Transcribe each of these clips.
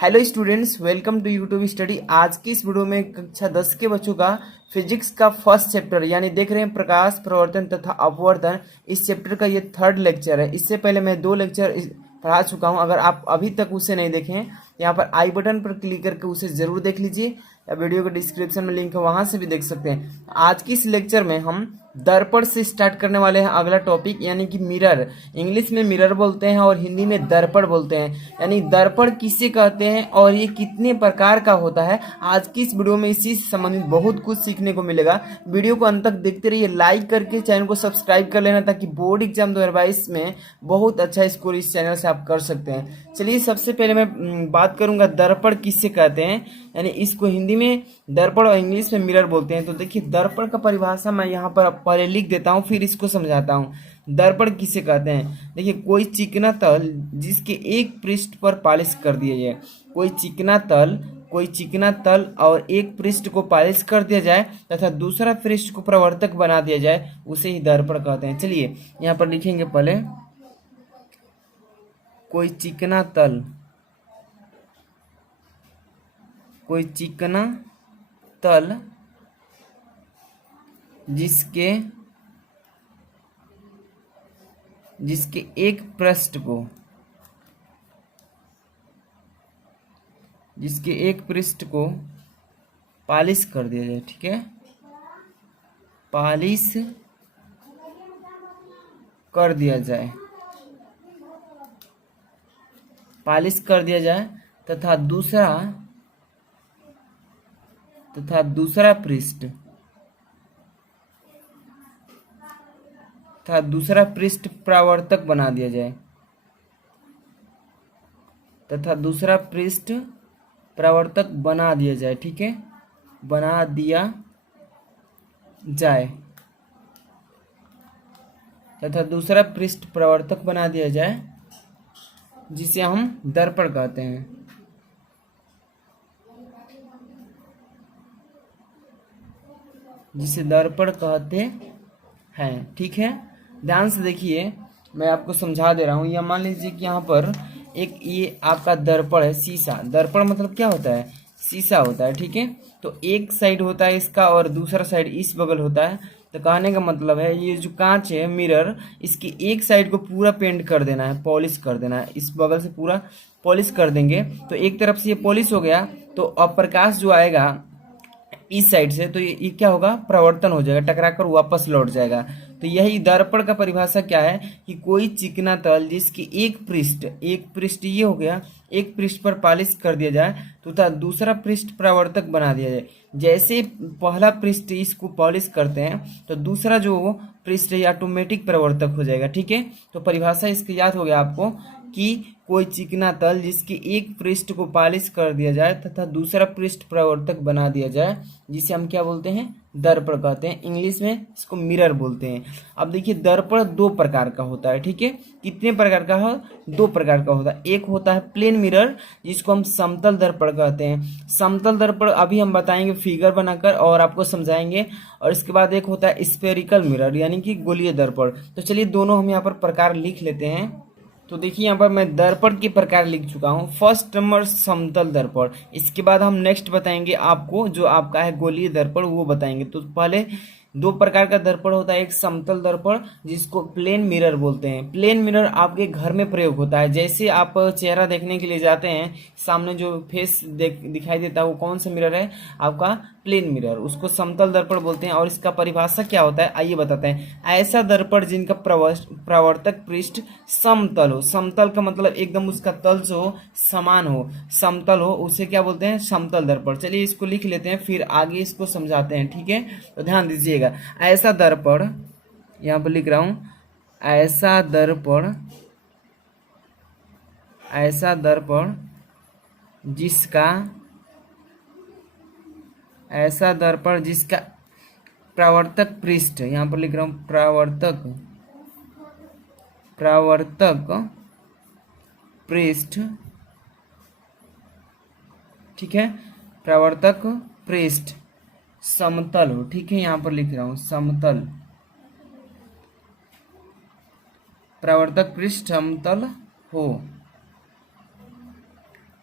Hello students, welcome to YouTube study. आज की इस वीडियो में कक्षा 10 के बच्चों का फिजिक्स का फर्स्ट चैप्टर यानी देख रहे हैं प्रकाश प्रवर्तन तथा अपवर्तन। इस चैप्टर का ये थर्ड लेक्चर है। इससे पहले मैं 2 लेक्चर पढ़ा चुका हूं। अगर आप अभी तक उसे नहीं देखे हैं, यहाँ पर आई बटन पर क्लिक करके उसे जरूर देख लीजिए, या वीडियो के डिस्क्रिप्शन में लिंक है, वहां से भी देख सकते हैं। आज की इस लेक्चर में हम दर्पण से स्टार्ट करने वाले हैं अगला टॉपिक, यानी कि मिरर। इंग्लिश में मिरर बोलते हैं और हिंदी में दर्पण बोलते हैं। यानी दर्पण किसे कहते हैं और ये कितने प्रकार का होता है। आज की इस वीडियो में इसी से संबंधित बहुत कुछ सीखने को मिलेगा। वीडियो को अंत तक देखते रहिए, लाइक करके चैनल को सब्सक्राइब कर लेना, ताकि बोर्ड एग्जाम 2022 में बहुत अच्छा स्कोर इस चैनल से आप कर सकते हैं। चलिए, सबसे पहले मैं बात करूंगा दर्पण किससे कहते हैं, यानी इसको हिंदी में दर्पण और इंग्लिश में मिरर बोलते हैं। तो देखिए, दर्पण का परिभाषा मैं यहाँ पर पहले लिख देता हूँ, फिर इसको समझाता हूँ। दर्पण किसे कहते हैं? देखिए, कोई चिकना तल जिसके एक पृष्ठ पर पॉलिश कर दिया जाए। कोई चिकना तल और एक पृष्ठ को पॉलिश कर दिया जाए तथा दूसरा पृष्ठ को प्रवर्तक बना दिया जाए, उसे ही दर्पण कहते हैं। चलिए, यहाँ पर लिखेंगे पहले, कोई चिकना तल जिसके एक पृष्ठ को पॉलिश कर दिया जाए। ठीक है, पॉलिश कर दिया जाए तथा दूसरा पृष्ठ प्रवर्तक बना दिया जाए ठीक है, बना दिया जाए तथा दूसरा पृष्ठ प्रवर्तक बना दिया जाए, जिसे हम दर्पण कहते हैं। ठीक है, ध्यान से देखिए, मैं आपको समझा दे रहा हूं। या मान लीजिए कि यहाँ पर एक ये आपका दर्पण है, शीशा। दर्पण मतलब क्या होता है? शीशा होता है। ठीक है, तो एक साइड होता है इसका और दूसरा साइड इस बगल होता है। तो कहने का मतलब है, ये जो कांच है मिरर, इसकी एक साइड को पूरा पेंट कर देना है, पॉलिश कर देना है। इस बगल से पूरा पॉलिश कर देंगे तो एक तरफ से ये पॉलिश हो गया, तो अब प्रकाश जो आएगा इस साइड से, तो ये क्या होगा? प्रवर्तन हो जाएगा, टकरा कर वापस लौट जाएगा। तो यही दर्पण का परिभाषा क्या है कि कोई चिकना तल जिसकी एक पृष्ठ ये हो गया, एक पृष्ठ पर पॉलिश कर दिया जाए तथा दूसरा पृष्ठ प्रवर्तक बना दिया जाए। जैसे पहला पृष्ठ इसको पॉलिश करते हैं तो दूसरा जो पृष्ठ है ऑटोमेटिक प्रवर्तक हो जाएगा। ठीक है, तो परिभाषा इसकी याद हो गया आपको कि कोई चिकना तल जिसके एक पृष्ठ को पॉलिश कर दिया जाए तथा दूसरा पृष्ठ प्रवर्तक बना दिया जाए, जिसे हम क्या बोलते हैं? दर्पण कहते हैं। इंग्लिश में इसको मिरर बोलते हैं। अब देखिए, दर्पण 2 प्रकार का होता है। ठीक है, कितने प्रकार का है? 2 प्रकार का होता है। एक होता है प्लेन मिरर, जिसको हम समतल दर्पण कहते हैं। समतल दर्पण अभी हम बताएंगे फिगर बनाकर और आपको समझाएंगे। और इसके बाद एक होता है स्फेरिकल मिरर, यानी कि गोलीय दर्पण। तो चलिए, दोनों हम यहाँ पर प्रकार लिख लेते हैं। तो देखिए, यहाँ पर मैं दर्पण के प्रकार लिख चुका हूँ। फर्स्ट नंबर समतल दर्पण। इसके बाद हम नेक्स्ट बताएंगे आपको, जो आपका है गोलीय दर्पण, वो बताएंगे। तो पहले 2 प्रकार का दर्पण होता है। एक समतल दर्पण, जिसको प्लेन मिरर बोलते हैं। प्लेन मिरर आपके घर में प्रयोग होता है। जैसे आप चेहरा देखने के लिए जाते हैं, सामने जो फेस दिखाई देता है, वो कौन सा मिरर है? आपका प्लेन मिरर। उसको समतल दर्पण बोलते हैं। और इसका परिभाषा क्या होता है, आइए बताते हैं। ऐसा दर्पण जिनका प्रवर्तक पृष्ठ समतल हो। समतल का मतलब एकदम उसका तल जो समान हो, समतल हो, उसे क्या बोलते हैं? समतल दर्पण। चलिए, इसको लिख लेते हैं, फिर आगे इसको समझाते हैं। ठीक है, तो ध्यान दीजिएगा। ऐसा दर्पण, यहां पर लिख रहा हूं, ऐसा दर्पण जिसका प्रवर्तक पृष्ठ, यहां पर लिख रहा हूं प्रवर्तक पृष्ठ। ठीक है, प्रवर्तक पृष्ठ समतल हो। ठीक है, यहां पर लिख रहा हूं समतल, प्रवर्तक पृष्ठ समतल हो,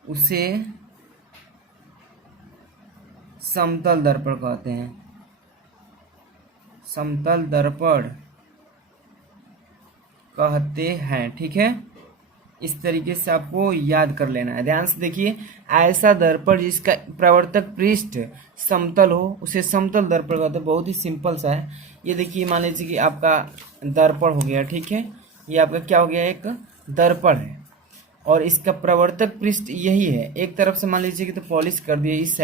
उसे समतल दर्पण कहते हैं। समतल दर्पण कहते हैं, ठीक है। इस तरीके से आपको याद कर लेना है। ध्यान से देखिए, ऐसा दर्पण जिसका प्रवर्तक पृष्ठ समतल हो उसे समतल दर्पण कहते हैं। बहुत ही सिंपल सा है। ये देखिए, मान लीजिए कि आपका दर्पण हो गया, ठीक है। ये आपका क्या हो गया, एक दर्पण है और इसका प्रवर्तक पृष्ठ यही है। एक तरफ से मान लीजिए कि तो पॉलिश कर दिया, इस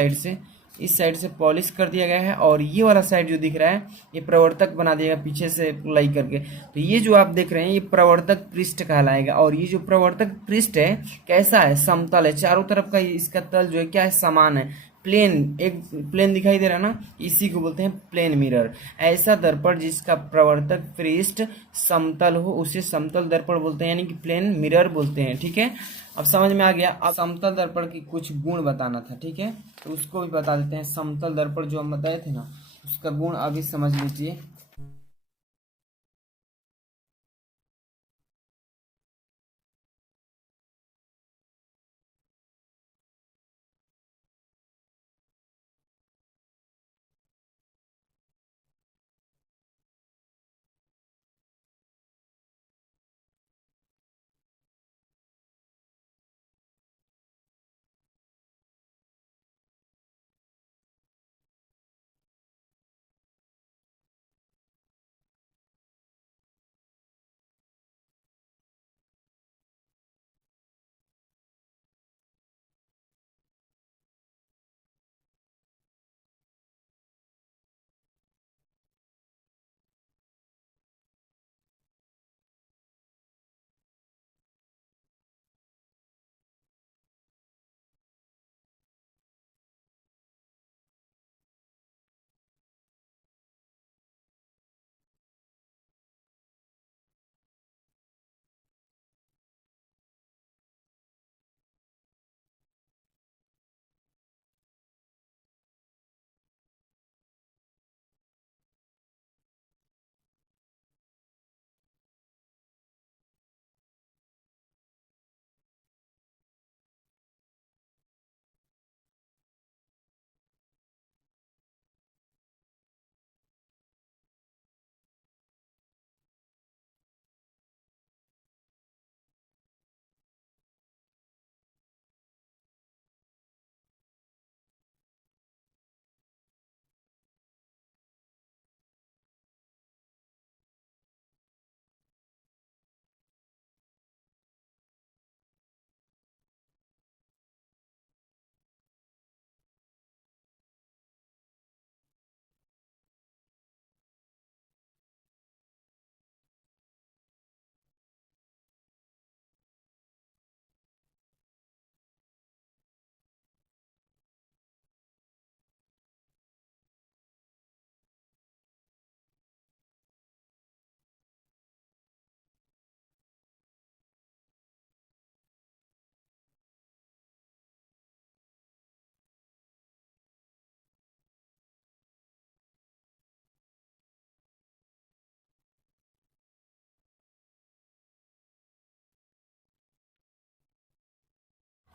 साइड से पॉलिश कर दिया गया है और ये वाला साइड जो दिख रहा है ये प्रवर्तक बना दिया गया पीछे से लाई करके। तो ये जो आप देख रहे हैं ये प्रवर्तक पृष्ठ कहलाएगा। और ये जो प्रवर्तक पृष्ठ है कैसा है, समतल है। चारों तरफ का इसका तल जो है क्या है, समान है। प्लेन, एक प्लेन दिखाई दे रहा है ना, इसी को बोलते हैं प्लेन मिरर। ऐसा दर्पण जिसका प्रवर्तक पृष्ठ समतल हो उसे समतल दर्पण बोलते हैं, यानी कि प्लेन मिरर बोलते हैं, ठीक है। अब समझ में आ गया। अब समतल दर्पण की कुछ गुण बताना था, ठीक है, तो उसको भी बता देते हैं। समतल दर्पण जो हम बताए थे ना, उसका गुण अभी समझ लीजिए।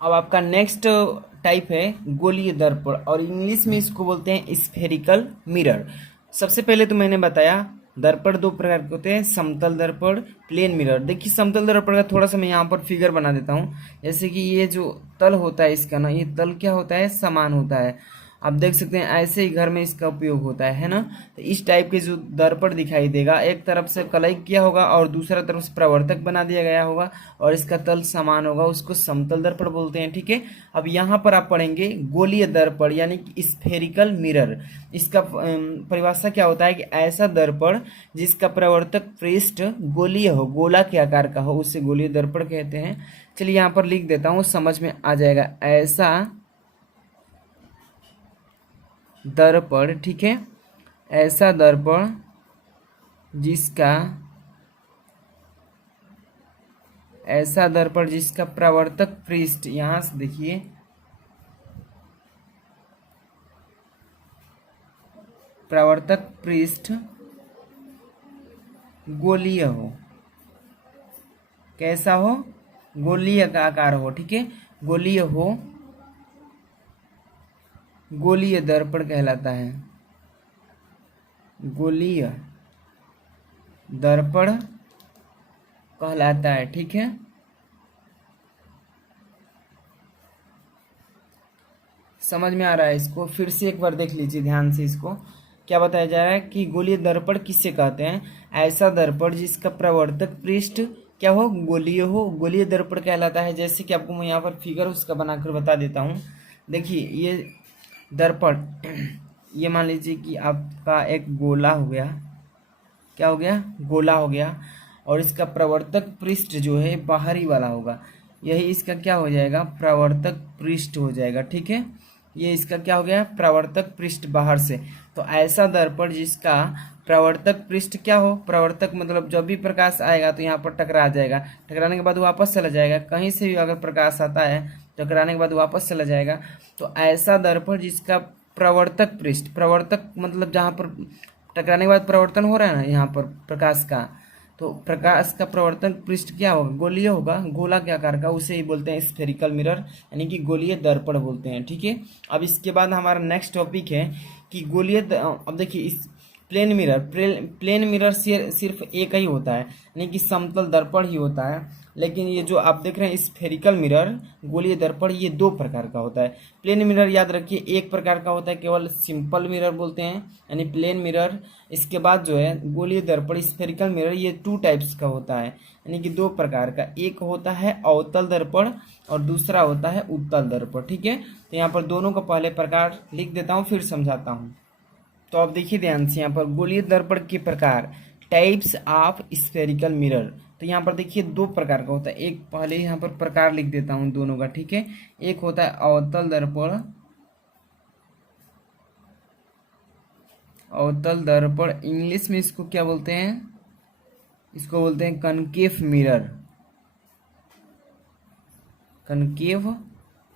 अब आपका नेक्स्ट टाइप है गोलीय दर्पण, और इंग्लिश में इसको बोलते हैं स्फेरिकल मिरर। सबसे पहले तो मैंने बताया दर्पण दो प्रकार के होते हैं, समतल दर्पण, प्लेन मिरर। देखिए, समतल दर्पण का थोड़ा सा मैं यहाँ पर फिगर बना देता हूँ। जैसे कि ये जो तल होता है इसका ना, ये तल क्या होता है, समान होता है। आप देख सकते हैं ऐसे ही घर में इसका उपयोग होता है ना। तो इस टाइप के जो दर्पण दिखाई देगा, एक तरफ से कलई किया होगा और दूसरा तरफ से प्रवर्तक बना दिया गया होगा और इसका तल समान होगा, उसको समतल दर्पण बोलते हैं, ठीक है। अब यहाँ पर आप पढ़ेंगे गोलीय दर्पण यानी कि स्फेरिकल मिरर। इसका परिभाषा क्या होता है कि ऐसा दर्पण जिसका प्रवर्तक पृष्ठ गोलीय हो, गोला के आकार का हो, उसे गोलीय दर्पण कहते हैं। चलिए यहाँ पर लिख देता हूँ, समझ में आ जाएगा। ऐसा दर्पण, ठीक है, ऐसा दर्पण जिसका प्रवर्तक पृष्ठ, यहां से देखिए, प्रवर्तक पृष्ठ गोलीय हो। कैसा हो, गोलीय का आकार हो, ठीक है। गोलीय हो, गोलीय दर्पण कहलाता है, गोलीय दर्पण कहलाता है। ठीक है, समझ में आ रहा है? इसको फिर से एक बार देख लीजिए ध्यान से। इसको क्या बताया जा रहा है कि गोलीय दर्पण किससे कहते हैं? ऐसा दर्पण जिसका प्रवर्तक पृष्ठ क्या हो, गोलीय हो, गोलीय दर्पण कहलाता है। जैसे कि आपको मैं यहाँ पर फिगर उसका बनाकर बता देता हूँ। देखिए ये दर्पण, ये मान लीजिए कि आपका एक गोला हो गया, क्या हो गया, गोला हो गया, और इसका प्रवर्तक पृष्ठ जो है बाहरी वाला होगा, यही इसका क्या हो जाएगा, प्रवर्तक पृष्ठ हो जाएगा। ठीक है, ये इसका क्या हो गया, प्रवर्तक पृष्ठ बाहर से। तो ऐसा दर्पण जिसका प्रवर्तक पृष्ठ क्या हो, प्रवर्तक मतलब जब भी प्रकाश आएगा तो यहाँ पर टकरा जाएगा, टकराने के बाद वापस चला जाएगा। कहीं से भी अगर प्रकाश आता है टकराने के बाद वापस चला जाएगा। तो ऐसा दर्पण जिसका प्रवर्तक पृष्ठ, प्रवर्तक मतलब जहाँ पर टकराने के बाद प्रवर्तन हो रहा है ना यहाँ पर प्रकाश का, तो प्रकाश का प्रवर्तन पृष्ठ क्या होगा, गोलीय होगा, गोला के आकार का, उसे ही बोलते हैं स्फेरिकल मिरर, यानी कि गोलीय दर्पण बोलते हैं। ठीक है, अब इसके बाद हमारा नेक्स्ट टॉपिक है कि अब देखिए इस प्लेन मिरर, प्लेन मिरर सिर्फ एक ही होता है, यानी कि समतल दर्पण ही होता है। लेकिन ये जो आप देख रहे हैं स्फेरिकल मिरर, गोलीय दर्पण, ये दो प्रकार का होता है। प्लेन मिरर याद रखिए एक प्रकार का होता है, केवल सिंपल मिरर बोलते हैं, यानी प्लेन मिरर। इसके बाद जो है गोलीय दर्पण स्फेरिकल मिरर, ये 2 टाइप्स का होता है, यानी कि 2 प्रकार का। एक होता है अवतल दर्पण और दूसरा होता है उत्तल दर्पण। ठीक है, तो यहाँ पर दोनों का पहले प्रकार लिख देता हूँ, फिर समझाता हूँ। तो आप देखिए ध्यान से, यहाँ पर गोलीय दर्पण के प्रकार, टाइप्स ऑफ स्फेरिकल मिरर। तो यहाँ पर देखिए 2 प्रकार का होता है। एक पहले यहाँ पर प्रकार लिख देता हूँ दोनों का। ठीक है, एक होता है अवतल दर्पण, अवतल दर्पण इंग्लिश में इसको क्या बोलते हैं, इसको बोलते हैं कनकेव मिरर, कनकेव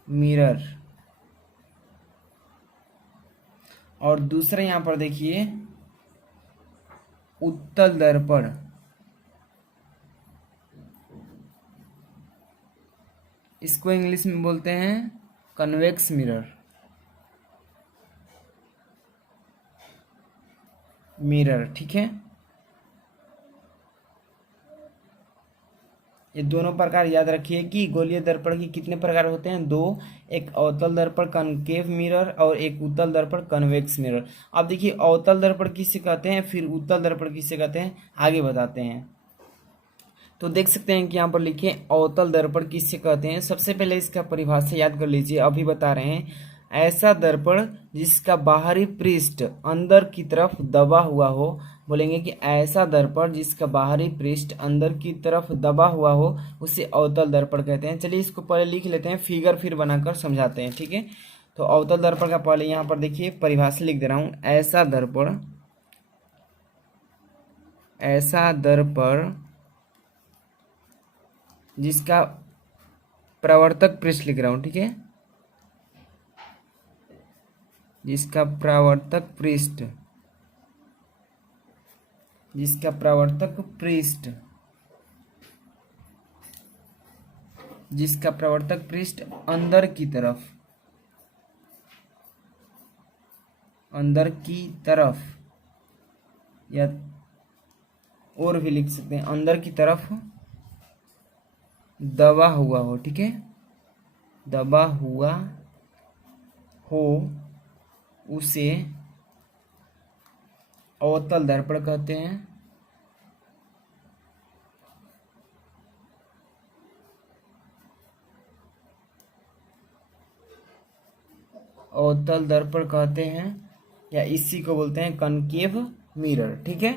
मिरर। और दूसरा यहाँ पर देखिए उत्तल दर्पण, इसको इंग्लिश में बोलते हैं कन्वेक्स मिरर, ठीक है, ये दोनों प्रकार याद रखिए कि गोलीय दर्पण के कितने प्रकार होते हैं, 2। एक अवतल दर्पण कनकेव मिरर और एक उत्तल दर्पण कन्वेक्स मिरर। अब देखिए अवतल दर्पण किससे कहते हैं, फिर उत्तल दर्पण किससे कहते हैं, आगे बताते हैं। तो देख सकते हैं कि यहाँ पर लिखे अवतल दर्पण किससे कहते हैं। सबसे पहले इसका परिभाषा याद कर लीजिए, अभी बता रहे हैं। ऐसा दर्पण जिसका बाहरी पृष्ठ अंदर की तरफ दबा हुआ हो, बोलेंगे कि ऐसा दर्पण जिसका बाहरी पृष्ठ अंदर की तरफ दबा हुआ हो उसे अवतल दर्पण कहते हैं। चलिए इसको पहले लिख लेते हैं, फिगर फिर बनाकर समझाते हैं। ठीक है, तो अवतल दर्पण का पहले यहाँ पर देखिए परिभाषा लिख दे रहा हूँ। ऐसा दर्पण, ऐसा दर्पण जिसका प्रवर्तक पृष्ठ लिख रहा हूँ। ठीक है, जिसका प्रवर्तक पृष्ठ, जिसका प्रवर्तक पृष्ठ, जिसका प्रवर्तक पृष्ठ अंदर की तरफ, अंदर की तरफ, या और भी लिख सकते हैं अंदर की तरफ दबा हुआ हो। ठीक है, दबा हुआ हो उसे अवतल दर्पण कहते हैं। अवतल दर्पण कहते हैं, या इसी को बोलते हैं कनकेव मिरर। ठीक है,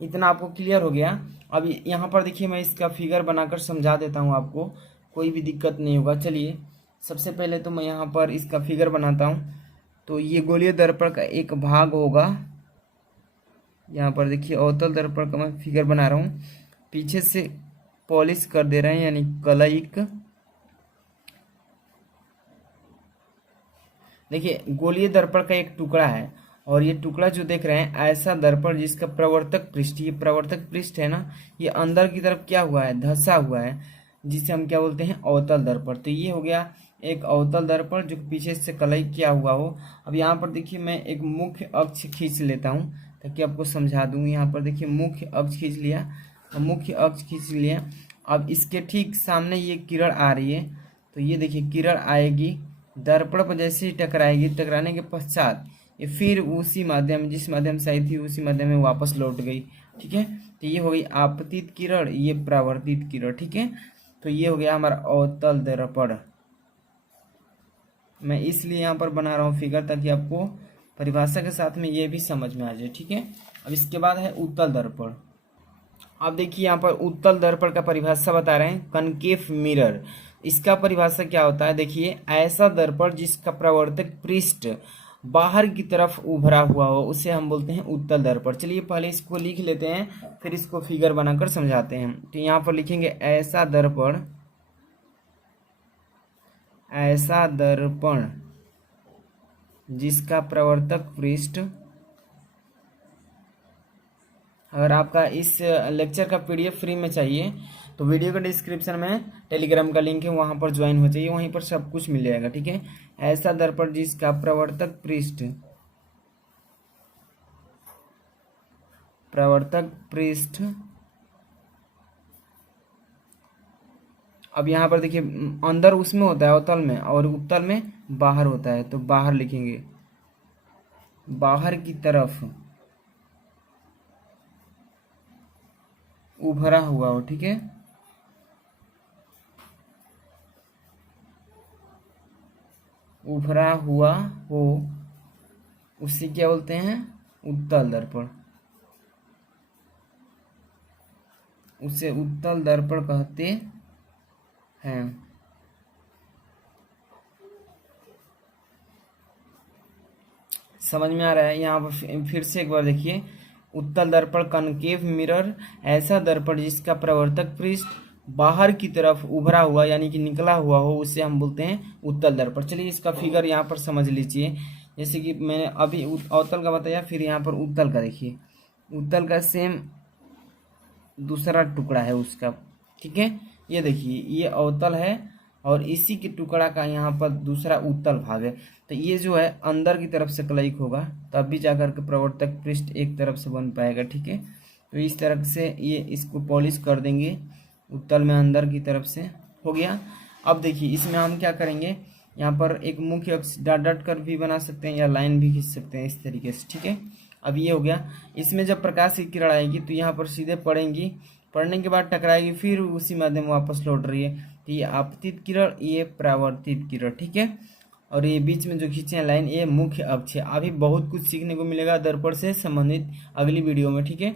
इतना आपको क्लियर हो गया। अब यहाँ पर देखिए मैं इसका फिगर बनाकर समझा देता हूँ, आपको कोई भी दिक्कत नहीं होगा। चलिए सबसे पहले तो मैं यहाँ पर इसका फिगर बनाता हूँ। तो ये गोलीय दर्पण का एक भाग होगा, यहाँ पर देखिए अवतल दर्पण का मैं फिगर बना रहा हूँ, पीछे से पॉलिश कर दे रहे हैं, यानी कलईक। देखिए गोलीय दर्पण का एक टुकड़ा है, और ये टुकड़ा जो देख रहे हैं ऐसा दर्पण जिसका प्रवर्तक पृष्ठ, ये प्रवर्तक पृष्ठ है ना, ये अंदर की तरफ क्या हुआ है, धंसा हुआ है, जिसे हम क्या बोलते हैं, अवतल दर्पण। तो ये हो गया एक अवतल दर्पण जो पीछे से कलई किया हुआ हो। अब यहाँ पर देखिए मैं एक मुख्य अक्ष खींच लेता हूँ ताकि आपको समझा दूँ। यहाँ पर देखिए मुख्य अक्ष खींच लिया, तो मुख्य अक्ष खींच लिया। अब इसके ठीक सामने ये किरण आ रही है, तो ये देखिए किरण आएगी दर्पण पर, जैसे ही टकराएगी, टकराने के पश्चात ये फिर उसी माध्यम, जिस माध्यम से आई थी उसी माध्यम में वापस लौट गई। ठीक है, तो ये हो गई आपतित किरण, ये परावर्तित किरण। ठीक है, तो ये हो गया हमारा अवतल दर्पण। मैं इसलिए यहाँ पर बना रहा हूँ फिगर ताकि आपको परिभाषा के साथ में ये भी समझ में आ जाए। ठीक है, अब इसके बाद है उत्तल दर्पण। अब देखिए यहाँ पर उत्तल दर्पण का परिभाषा बता रहे हैं, कनकेव मिरर। इसका परिभाषा क्या होता है, देखिए ऐसा दर्पण जिसका प्रवर्तक पृष्ठ बाहर की तरफ उभरा हुआ हो उसे हम बोलते हैं उत्तल दर्पण। चलिए पहले इसको लिख लेते हैं, फिर इसको फिगर बनाकर समझाते हैं। तो यहाँ पर लिखेंगे ऐसा दर्पण, ऐसा दर्पण जिसका प्रवर्तक पृष्ठ, अगर आपका इस लेक्चर का पीडीएफ फ्री में चाहिए तो वीडियो के डिस्क्रिप्शन में टेलीग्राम का लिंक है, वहां पर ज्वाइन हो जाइए, वहीं पर सब कुछ मिल जाएगा। ठीक है, ऐसा दर्पण जिसका प्रवर्तक पृष्ठ, प्रवर्तक पृष्ठ, अब यहाँ पर देखिए अंदर उसमें होता है अवतल में, और उत्तल में बाहर होता है, तो बाहर लिखेंगे, बाहर की तरफ उभरा हुआ हो। ठीक है, उभरा हुआ हो उसे क्या बोलते हैं, उत्तल दर्पण। उसे उत्तल दर्पण कहते हैं। समझ में आ रहा है? यहाँ पर फिर से एक बार देखिए, उत्तल दर्पण कनकेव मिरर, ऐसा दर्पण जिसका प्रवर्तक पृष्ठ बाहर की तरफ उभरा हुआ यानी कि निकला हुआ हो उसे हम बोलते हैं उत्तल दर्पण। चलिए इसका फिगर यहाँ पर समझ लीजिए। जैसे कि मैंने अभी अवतल का बताया, फिर यहाँ पर उत्तल का देखिए, उत्तल का सेम दूसरा टुकड़ा है उसका। ठीक है, ये देखिए ये अवतल है और इसी के टुकड़ा का यहाँ पर दूसरा उत्तल भाग है। तो ये जो है अंदर की तरफ से क्लैक होगा, तब भी जाकर के प्रवर्तक पृष्ठ एक तरफ से बन पाएगा। ठीक है, तो इस तरह से ये इसको पॉलिश कर देंगे उत्तल में अंदर की तरफ से, हो गया। अब देखिए इसमें हम क्या करेंगे, यहाँ पर एक मुख्य अक्ष डॉट डॉट कर भी बना सकते हैं या लाइन भी खींच सकते हैं इस तरीके से। ठीक है, अब ये हो गया। इसमें जब प्रकाश की किरण आएगी तो यहाँ पर सीधे पड़ेंगी, पड़ने के बाद टकराएगी, फिर उसी माध्यम वापस लौट रही है। तो ये आपतित किरण, ये परावर्तित किरण। ठीक है, और ये बीच में जो खींचे हैं लाइन, ये मुख्य अक्ष है। अभी बहुत कुछ सीखने को मिलेगा दर्पण से संबंधित अगली वीडियो में। ठीक है।